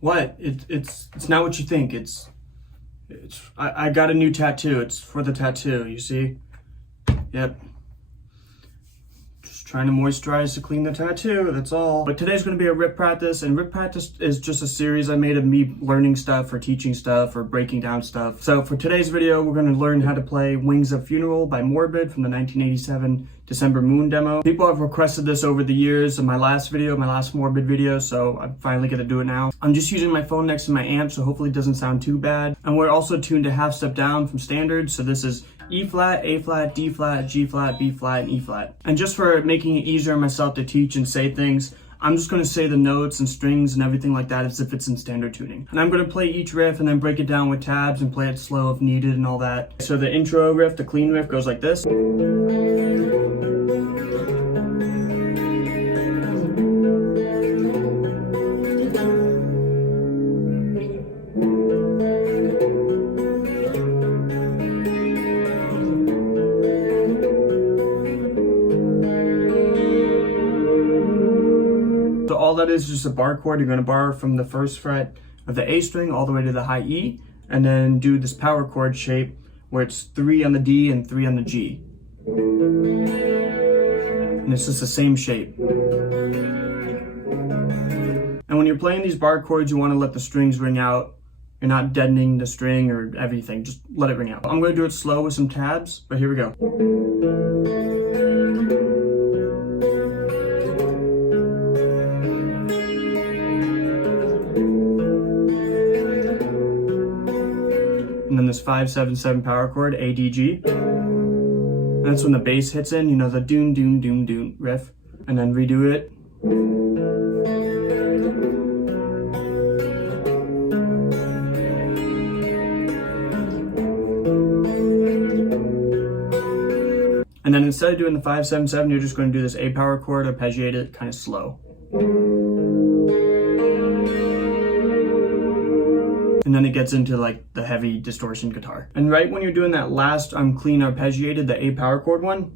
What? It's not what you think. I got a new tattoo. It's for the tattoo, you see? Yep. Just trying to moisturize to clean the tattoo, that's all. But today's gonna be a riff practice, and riff practice is just a series I made of me learning stuff or teaching stuff or breaking down stuff. So for today's video, we're gonna learn how to play Wings of Funeral by Morbid from the 1987 December Moon demo. People have requested this over the years in my last Morbid video, so I'm finally gonna do it now. I'm just using my phone next to my amp, so hopefully it doesn't sound too bad. And we're also tuned to half step down from standard, so this is E flat, A flat, D flat, G flat, B flat, and E flat. And just for making it easier on myself to teach and say things, I'm just gonna say the notes and strings and everything like that as if it's in standard tuning. And I'm gonna play each riff and then break it down with tabs and play it slow if needed and all that. So the intro riff, the clean riff, goes like this. So all that is just a bar chord. You're going to bar from the first fret of the A string all the way to the high E, and then do this power chord shape where it's 3 on the D and 3 on the G. And it's just the same shape. And when you're playing these bar chords, you want to let the strings ring out. You're not deadening the string or everything, just let it ring out. I'm going to do it slow with some tabs, but here we go. And then this 5-7-7 power chord, A, D, G. And that's when the bass hits in, you know, the doon, doon, doon, doon riff. And then redo it. And then instead of doing the 5-7-7, you're just going to do this A power chord, arpeggiate it kind of slow. And then it gets into like the heavy distortion guitar. And right when you're doing that last clean arpeggiated, the A power chord one,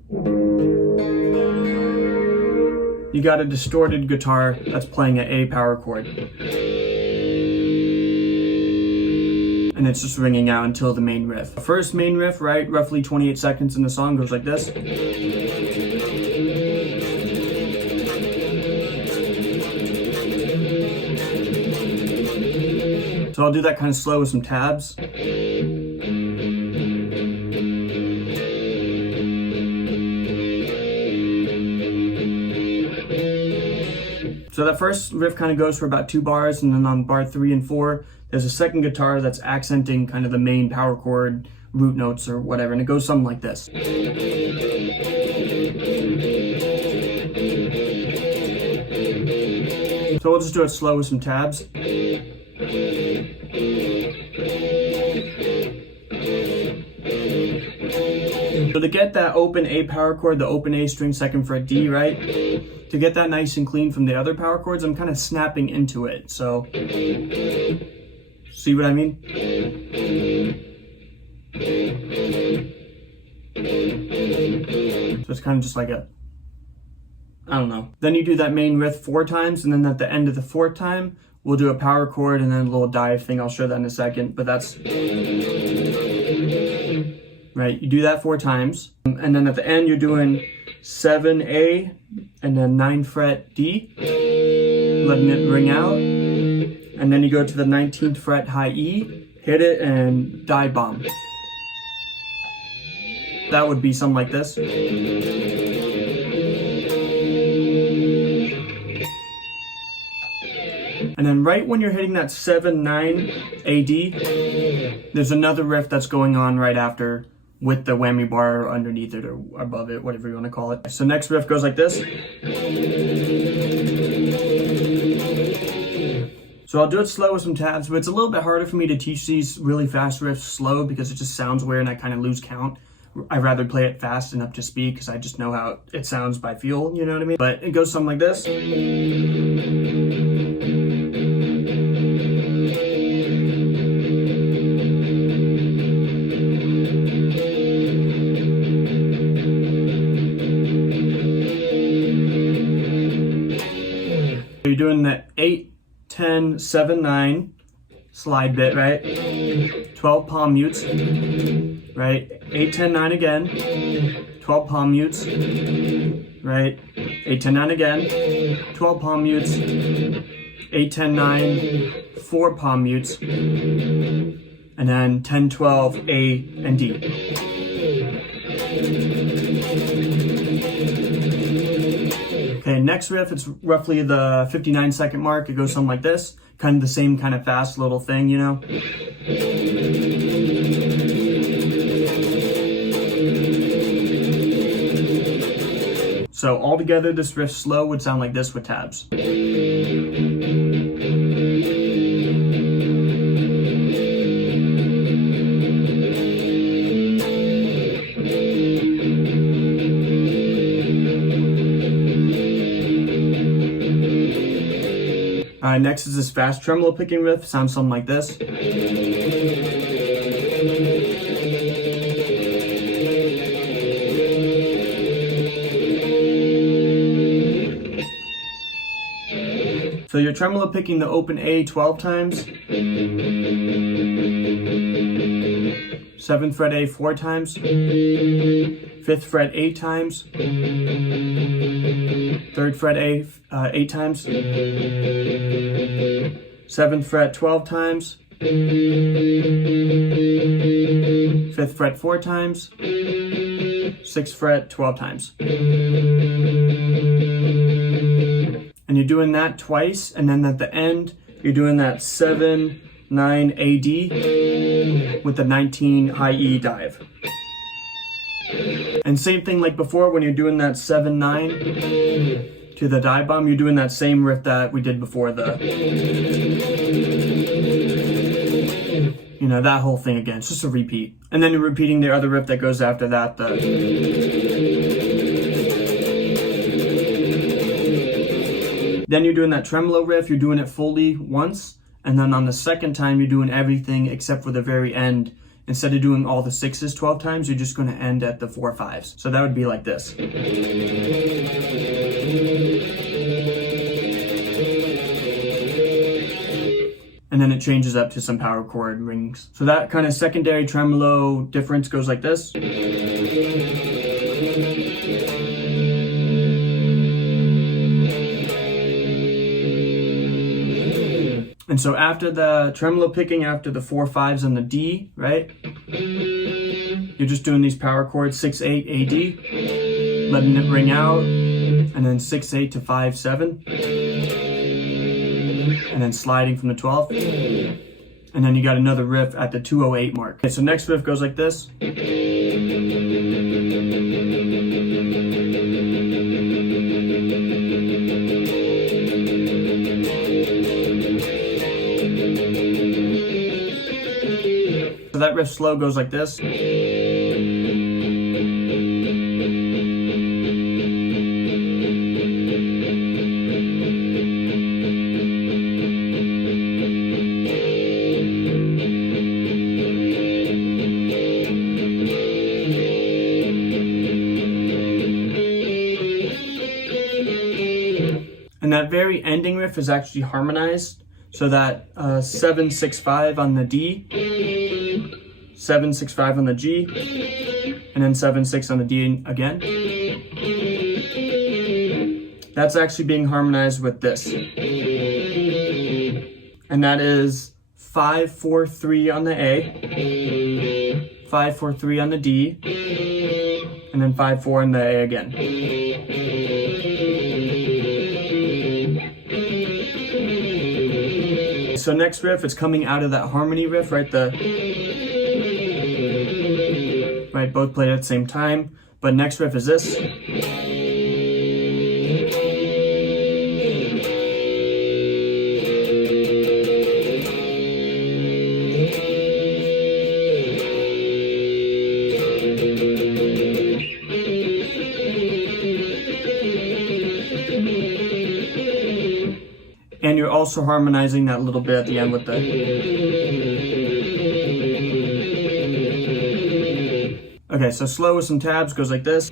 you got a distorted guitar that's playing an A power chord. And it's just ringing out until the main riff. The first main riff, right, roughly 28 seconds in the song, goes like this. So I'll do that kind of slow with some tabs. So that first riff kind of goes for about 2 bars, and then on bar 3 and 4, there's a second guitar that's accenting kind of the main power chord, root notes or whatever, and it goes something like this. So we'll just do it slow with some tabs. So to get that open A power chord, the open A string, second fret D, right? To get that nice and clean from the other power chords, I'm kind of snapping into it. So, see what I mean? So it's kind of just like a, I don't know. Then you do that main riff 4 times, and then at the end of the 4th time, we'll do a power chord and then a little dive thing. I'll show that in a second, but that's, right, you do that 4 times. And then at the end, you're doing 7A and then 9 fret D, letting it ring out. And then you go to the 19th fret high E, hit it, and dive bomb. That would be something like this. And then right when you're hitting that 7-9 AD, there's another riff that's going on right after with the whammy bar underneath it or above it, whatever you want to call it. So next riff goes like this. So I'll do it slow with some tabs, but it's a little bit harder for me to teach these really fast riffs slow because it just sounds weird and I kind of lose count. I'd rather play it fast and up to speed because I just know how it sounds by feel, you know what I mean? But it goes something like this. You're doing the 8-10 10, 7, 9 slide bit, right? 12 palm mutes, right? 8, 10, 9 again, 12 palm mutes, right? 8, 10, 9 again, 12 palm mutes, 8, 10, 9, 4 palm mutes, and then 10, 12, A and D. Okay, next riff, it's roughly the 59-second mark. It goes something like this. Kind of the same kind of fast little thing, you know? So altogether, this riff slow would sound like this with tabs. Next is this fast tremolo picking riff. Sounds something like this. So you're tremolo picking the open A 12 times, 7th fret A 4 times, 5th fret 8 times, 3rd fret A 8 times, 7th fret 12 times, 5th fret 4 times, 6th fret 12 times. And you're doing that twice, and then at the end, you're doing that 7, 9 AD with the 19 high E dive. And same thing like before, when you're doing that 7, 9 to the dive bomb, you're doing that same riff that we did before, you know, that whole thing again. It's just a repeat. And then you're repeating the other riff that goes after that. Then you're doing that tremolo riff, you're doing it fully once, and then on the second time you're doing everything except for the very end. Instead of doing all the 6s 12 times, you're just going to end at the 4 5s. So that would be like this. And then it changes up to some power chord rings. So that kind of secondary tremolo difference goes like this. And so after the tremolo picking, after the 4 5s and the D, right? You're just doing these power chords, 6 8 AD, letting it ring out, and then 6 8 to 5 7, and then sliding from the 12th, and then you got another riff at the 208 mark. Okay, so next riff goes like this. So that riff slow goes like this. And that very ending riff is actually harmonized, so that 7 6 5 on the D, 7 6 5 on the G, and then 7 6 on the D again. That's actually being harmonized with this, and that is 5 4 3 on the A, 5 4 3 on the D, and then 5 4 on the A again. So next riff, it's coming out of that harmony riff, right? Right, both played at the same time. But next riff is this. And you're also harmonizing that little bit at the end with the... Okay, so slow with some tabs goes like this.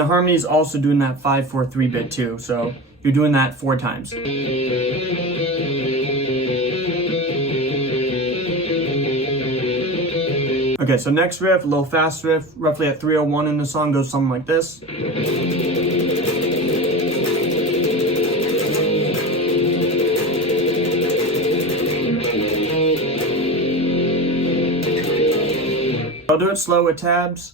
the harmony is also doing that 5/4 3-bit too. So you're doing that 4 times. Okay, so next riff, a little fast riff, roughly at 3:01 in the song, goes something like this. I'll do it slow with tabs.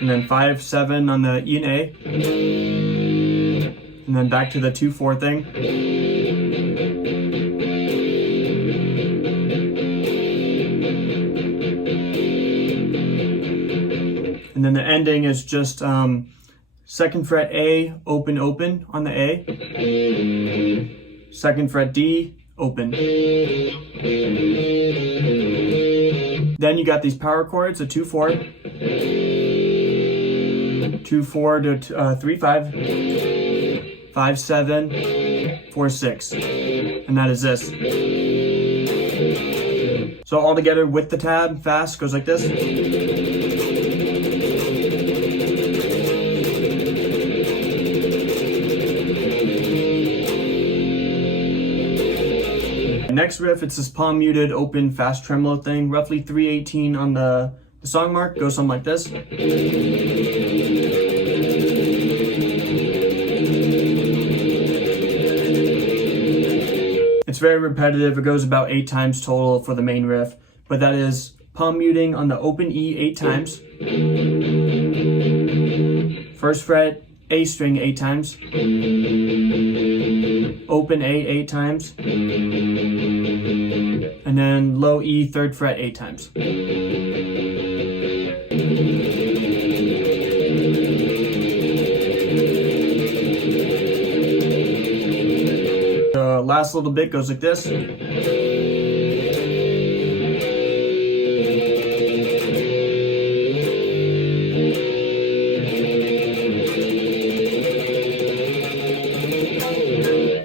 And then 5/7 on the E and A. And then back to the 2/4 thing. And then the ending is just 2nd fret A, open, open on the A. 2nd fret D, open. Then you got these power chords, a 2/4. 2/4 to 3/5, 5/7, 4/6, and that is this. So all together with the tab, fast, goes like this. Next riff, it's this palm muted, open, fast tremolo thing, roughly 3:18 on the song mark, goes something like this. It's very repetitive. It goes about 8 times total for the main riff, but that is palm muting on the open E 8 times, 1st fret A string 8 times, open A 8 times, and then low E 3rd fret 8 times. The last little bit goes like this.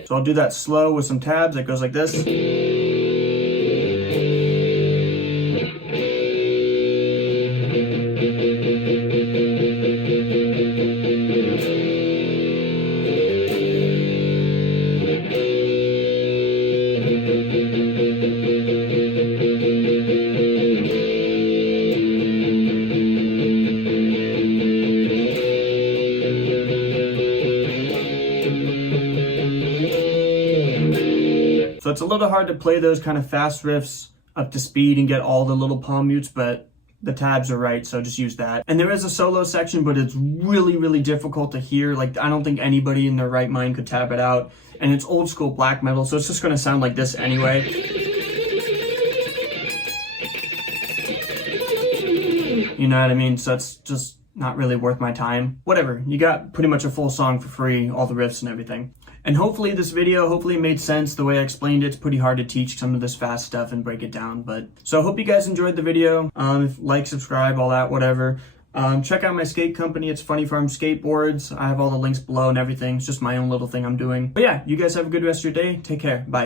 So I'll do that slow with some tabs. It goes like this. So it's a little hard to play those kind of fast riffs up to speed and get all the little palm mutes, but the tabs are right, so just use that. And there is a solo section, but it's really, really difficult to hear. Like, I don't think anybody in their right mind could tab it out. And it's old school black metal, so it's just gonna sound like this anyway. You know what I mean? So it's just not really worth my time. Whatever, you got pretty much a full song for free, all the riffs and everything. And hopefully this video, made sense the way I explained it. It's pretty hard to teach some of this fast stuff and break it down. But so I hope you guys enjoyed the video. Like, subscribe, all that, whatever. Check out my skate company. It's Funny Farm Skateboards. I have all the links below and everything. It's just my own little thing I'm doing. But yeah, you guys have a good rest of your day. Take care. Bye.